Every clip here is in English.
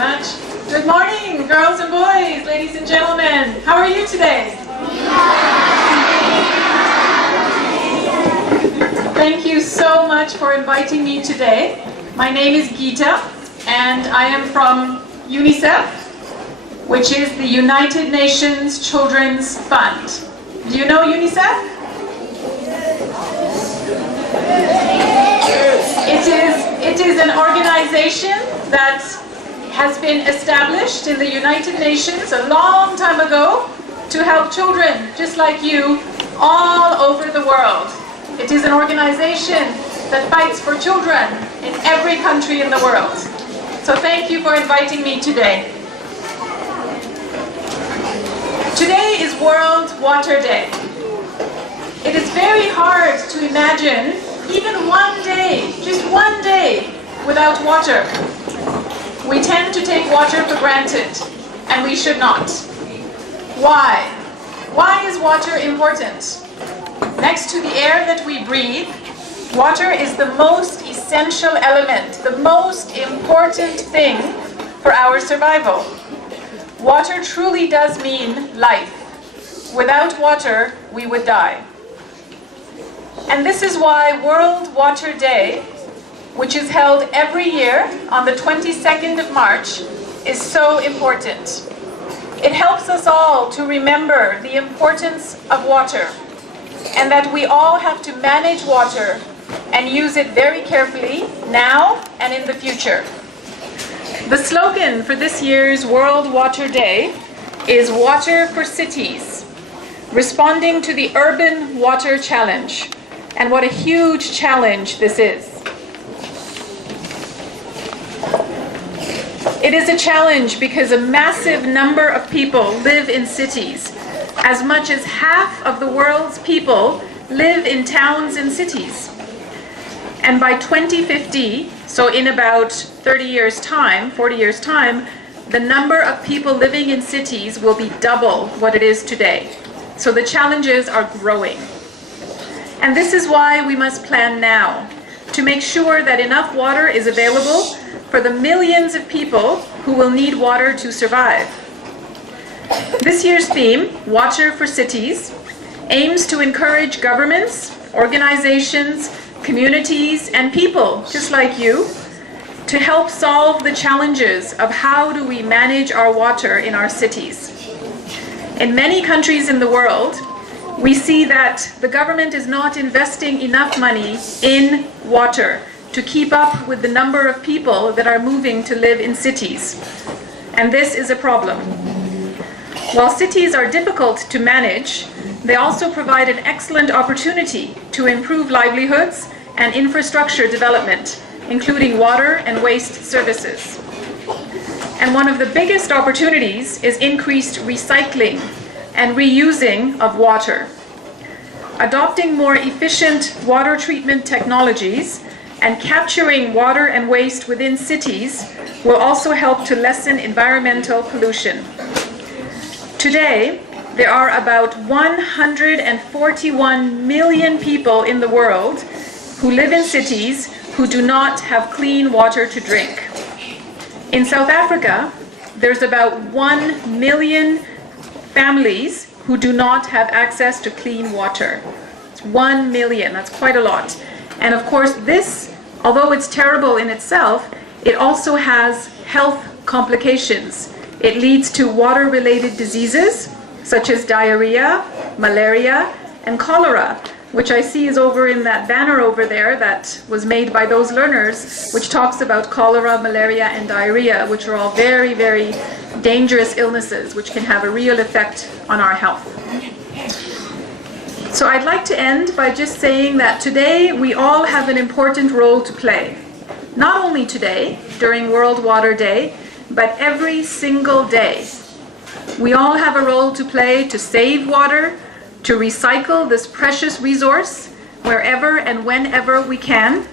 much. Good morning, girls and boys, ladies and gentlemen. How are you today? Thank you so much for inviting me today. My name is Geeta, and I am from Unicef, which is the United Nations Children's Fund. Do you know Unicef? It is an organization that has been established in the United Nations a long time ago to help children just like you all over the world. It is an organization that fights for children in every country in the world. So thank you for inviting me today. Today is World Water Day. It is very hard to imagine even one day, just one day, without water. We tend to take water for granted, and we should not. Why? Why is water important? Next to the air that we breathe, water is the most essential element, the most important thing for our survival. Water truly does mean life. Without water, we would die. And this is why World Water Day, which is held every year on the 22nd of March, is so important. It helps us all to remember the importance of water, and that we all have to manage water and use it very carefully now and in the future. The slogan for this year's World Water Day is Water for Cities, responding to the Urban Water Challenge. And what a huge challenge this is. It is a challenge because a massive number of people live in cities. As much as half of the world's people live in towns and cities. And by 2050, so in about 30 years' time, 40 years' time, the number of people living in cities will be double what it is today. So the challenges are growing. And this is why we must plan now, to make sure that enough water is available for the millions of people who will need water to survive. This year's theme, Water for Cities, aims to encourage governments, organizations, communities, and people just like you to help solve the challenges of how do we manage our water in our cities. In many countries in the world, we see that the government is not investing enough money in water to keep up with the number of people that are moving to live in cities. And this is a problem. While cities are difficult to manage, they also provide an excellent opportunity to improve livelihoods and infrastructure development, including water and waste services. And one of the biggest opportunities is increased recycling and reusing of water. Adopting more efficient water treatment technologies and capturing water and waste within cities will also help to lessen environmental pollution. Today, there are about 141 million people in the world who live in cities who do not have clean water to drink. In South Africa, there's about 1 million families who do not have access to clean water. It's 1 million, that's quite a lot. And of course this, although it's terrible in itself, it also has health complications. It leads to water-related diseases such as diarrhea, malaria, and cholera, which I see is over in that banner over there that was made by those learners, which talks about cholera, malaria, and diarrhea, which are all very, very dangerous illnesses, which can have a real effect on our health. So I'd like to end by just saying that today we all have an important role to play. Not only today, during World Water Day, but every single day. We all have a role to play to save water, to recycle this precious resource wherever and whenever we can.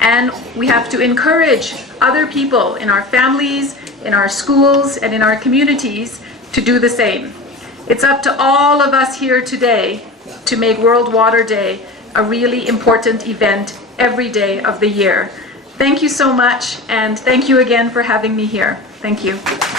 And we have to encourage other people in our families, in our schools, and in our communities to do the same. It's up to all of us here today to make World Water Day a really important event every day of the year. Thank you so much, and thank you again for having me here. Thank you.